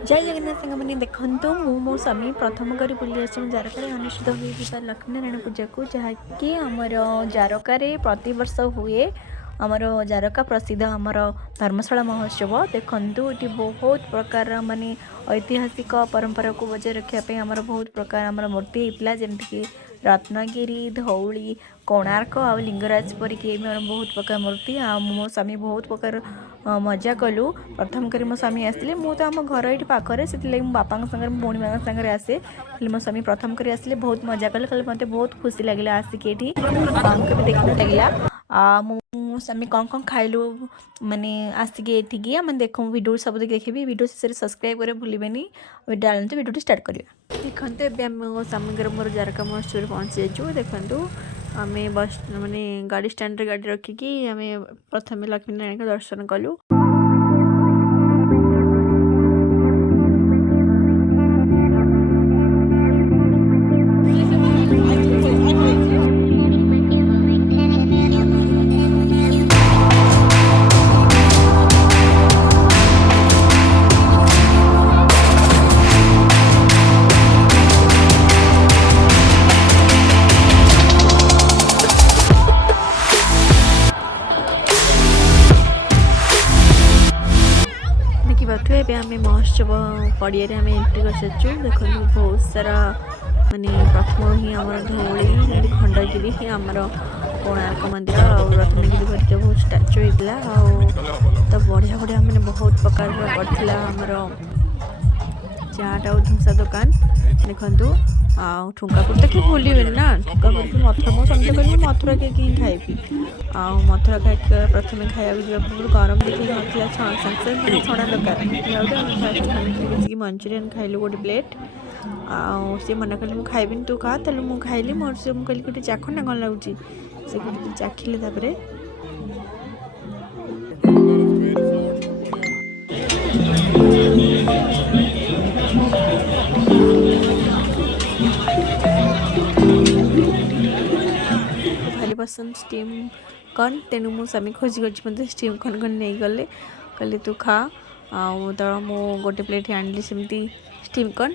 जय जगन्नाथ सांग मैंने देखु मो स्वामी प्रथम करी बुली जारक अनुष्ठित हुए लक्ष्मीनारायण पूजा को जहाँकि आमर जारक प्रतिवर्ष हुए आमर जारका प्रसिद्ध आमर धर्मशाला महोत्सव देखु ये बहुत प्रकार माने ऐतिहासिक परंपरा को बजाय रखापी आमर बहुत प्रकार आमर मूर्ति होता जमीक रत्नगिरी धौली कोणार्क आ लिंगराज परिकी बहुत प्रकार मूर्ति मो स्वामी बहुत प्रकार मजा कलु प्रथम करी मो स्वामी आसते मु तो आम घर ये पाखे से बापा सागर भौणी मान सागर आसे मो स्वामी प्रथम करी आसले बहुत मजा कले कल मत बहुत खुशी लगे आसिक ये केवे देख लगे मो स्वामी कौन खाइलु माने आसिक ये आम देख वीडियो सब देखी वीडियो शेष सब्सक्राइब करे भूलें डालते वीडियो स्टार्ट करिए देखते एवं मो स्वामी मोर जारका महोत्सव पहुँची जाइए देखु आम बस माने गाड़ी स्टैंड रे गाड़ी रखिकी आम प्रथम लक्ष्मीनारायण दर्शन कलु। देखिए आम महोत्सव पड़िया आम एंट्री कर सारी देखो बहुत सारा माने प्रथम ही आम धौली खंडगिरी ही आमर कोणार्क मंदिर रत्नगिरी परिका बहुत स्टाच्यू होता तो बढ़िया बढ़िया मैंने बहुत प्रकार पड़ता आमर चाट आ धूसा दुकान देखु ठुंकापुर तो कि भूल ना ठुंकापुर की मथुरा मुझे समझे कहली मथुरा केक ही खाइबी मथुरा केक प्रथम खाया गरम देखिए नाला सागे छड़ा दरकार मंचूरियन खाइलु गोटे प्लेट सी मना कली मुझे खाइबी तू खा तेल मुझे खाइली मोर से मुझे कहली गोटे चाख ना कौन लगुच से गोटे चाखिले पसंद स्टीम कॉर्न तेणु मो स्वामी खोजी खोजी मत स्टीम कॉर्न कौन नहीं गले कहले तू खा तो मु गोटे प्लेट आनली सेमती स्टीम कॉर्न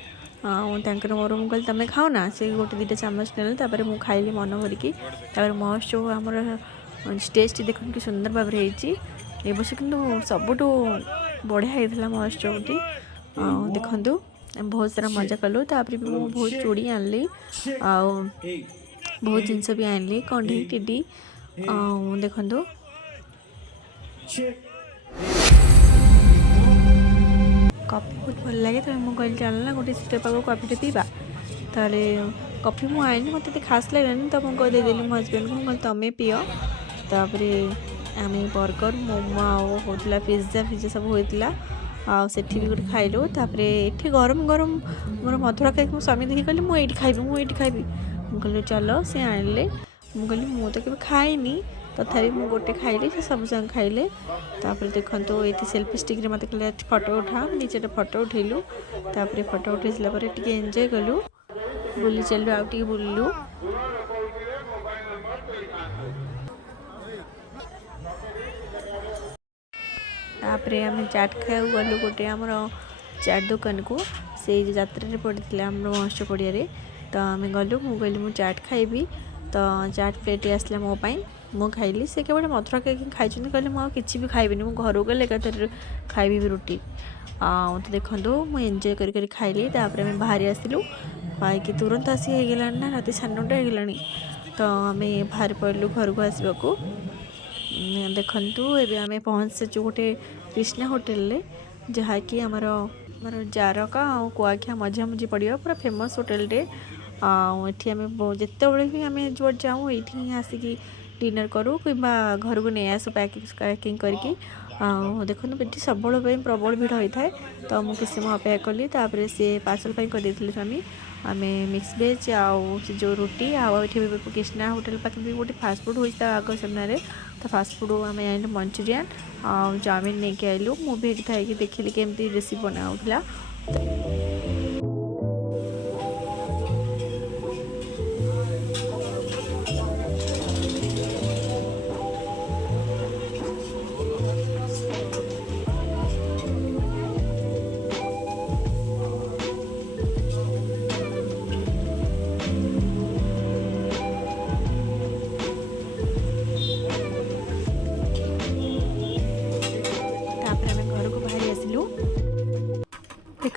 मोर मुझे तुम खाओ ना से गोटे दुटा चामच नेले मुझे खाइली मन भरिकी महोत्सव आमर स्टेज देख कि सुंदर भाव में वर्ष कि सबुठ बढ़िया होता महोत्सव देखु बहुत सारा मजा कलु तापर भी मुझे बहुत चूड़ी आनली बहुत जिनस भी आनली कंढी टीडी देखु कॉफी बहुत भल लगे तो मुझे कहली चल ना गोटे सिस्टर पाक कॉफी पीवा ताले कॉफी मुझे आनी मत खास लगे तो मुझे देदेली मो हजबैंड को कहली तुम्हें पियो तापर आम बर्गर मोमो होता पिज्जा फिज्जा सब होता आठी भी गोटे खाइलु तापर ये गरम गरम मोर मथुरा केक मो स्वामी देखी कहली मुझे खाइबी मुझे चलो सी आनिले मुझे कहली मु तो केवे खाइनी तथापि मुझे गोटे खाइली से सब संग खाइले तापर देखो ये सेल्फी स्टिक मत कहले फोटो उठा नीचे फोटो उठेलु तापर फोटो उठे सारापर टे एंजॉय कलु बुली चलु आउ बुललु तापर आम चाट खाया गलु गोटे आमर चाट दुकान को से जात्रा पड़ता आम महोत्सव पड़िया तो आम गलु मुझे कहली मुझे चाट खाइबी तो चाट प्लेट आसला मो पाई मु खाइली से केवल मथुरा केक खाई कहले मुझे किसी भी खाइबी मुझे घर गले एकाथर खाइबी भी रुटी तो देखो मुझे एंजॉय कर खाइली तापर आम बाहरी आसलु पाई तुरंत आसी होगा ना रात 9:30 होगा तो आम बाहर पड़लु घर को आसवाक देखु एवं आम पहुँच साचु गोटे कृष्णा होटेल जहाँकि आमर जारका आ कुआखिया मझा मझी पड़िया पूरा फेमस होटेलटे ये आम जिते भी आम जो जाऊँ ये आसिक डिनर करूँ कि घर को नहीं आसू पैकिंग करके देखो ये सब प्रबल भिड़ होता है तो मुझे किसी समय अपेक्षा कली तापर सी पार्सल कर स्वामी आम मिक्स वेज आउ जो रुटी आउ कृष्णा होटेल पाखे भी गोटे फास्टफुड होता आग सामने तो फास्टफुड आम आइलु मंचूरियन आ चाउमिन नहीं कि आइलु मुझे थी देखिली केमती रेसिपी बनाऊला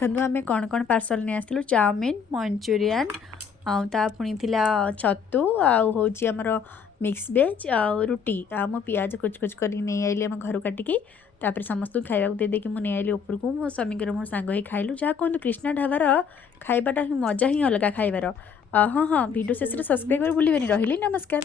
देखु आम कौन कौन पार्सल नहीं आसलु चाउमिन मंचूरियन ता पुणी थिला छतु आमर मिक्स वेज रुटी मो पियाज कुच कुच कर नहीं आइली आम घर काटिकी तापर समस्त खाइबा दे देकी मुझे नहीं आइली उपरकू मो स्वामी मो सांग ही खाइलु जहाँ कहूँ कृष्णा ढाबार खाइबाटा मजा ही अलग खाइबार हाँ हाँ वीडियो शेष सब्सक्राइब कर भूलिए रही नमस्कार।